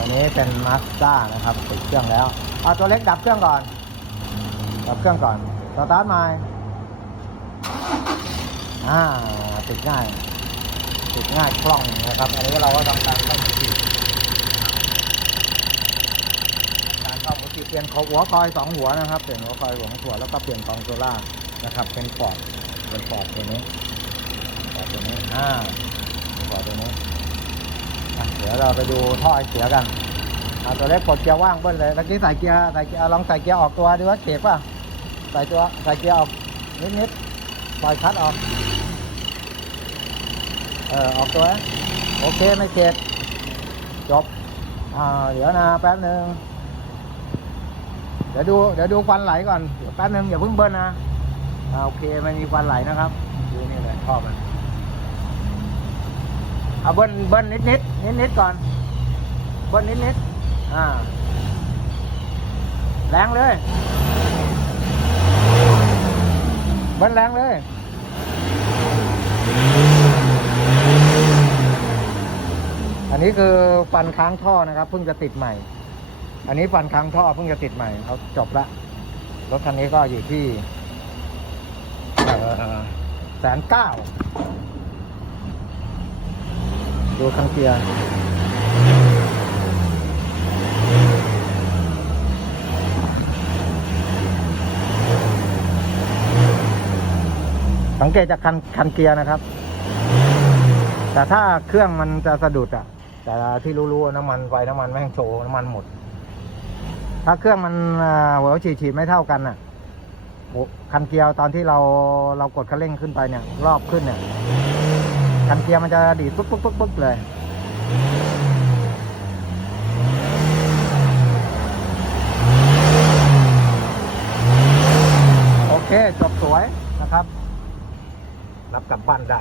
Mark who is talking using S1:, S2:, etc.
S1: ตัวนี้เป็นมาสด้านะครับติดเครื่องแล้ว เอาตัวเล็กดับเครื่องก่อน ดับเครื่องก่อนสตาร์ทใหม่อ่าติดง่าย ติดง่ายคล่องนะครับ อันนี้เราก็ทำการเข้าหมุนจีบการเข้าหมุนจีเปลี่ยนหัวคอยสองหัวนะครับเปลี่ยนหัวคอยสองหัวแล้วก็เปลี่ยนกองโซล่านะครับ เป็นปอดเป็นปอดตัวนี้ปอดตัวนี้อ่าปอดตัวนี้อะเดี๋ยวเราไปดูท่อไอเสียกันเอาตัวเล็กกดเกียร์ว่างเบิ้ลเลยเมื่อกี้ใส่เกียร์ใส่เกียร์ลองใส่เกียร์ออกตัวดูว่าเจ็บป่ะใส่ตัวใส่เกียร์ออกนิดๆปล่อยคัดออกเออออกตัวโอเคไม่เจ็บจบอ่าเดี๋ยวนะแป๊บหนึ่งเดี๋ยวดูเดี๋ยวดูควันไหลก่อนเดี๋ยวแป๊บหนึ่งอย่าเพิ่งเบิ้ลนะอ่าโอเคไม่มีควันไหลนะครับดูนี่เลยท่อมัน เอาเบิ้ลเบิ้ลนิดนิดนิดนิดก่อน เบิ้ลนิดนิดอ่า แรงเลย เบิ้ลแรงเลยอันนี้คือฟันค้างท่อนะครับเพิ่งจะติดใหม่ อันนี้ฟันค้างท่อเพิ่งจะติดใหม่เขาจบละ รถคันนี้ก็อยู่ที่แสนเก้า ดูคันเกียร์สังเกตจากคันคันเกียร์นะครับ แต่ถ้าเครื่องมันจะสะดุดอะ แต่ที่รู้ๆว่าน้ำมันไฟน้ำมันแม่งโชว์น้ำมันหมด ถ้าเครื่องมันหัวฉีดฉีดไม่เท่ากันอะคันเกียร์ตอนที่เราเรากดคันเร่งขึ้นไปเนี่ย รอบขึ้นเนี่ย คันเกียร์มันจะดีดปุ๊บปุ๊บปุ๊บปุ๊บเลย โอเค จบสวยนะครับ รับกลับบ้านได้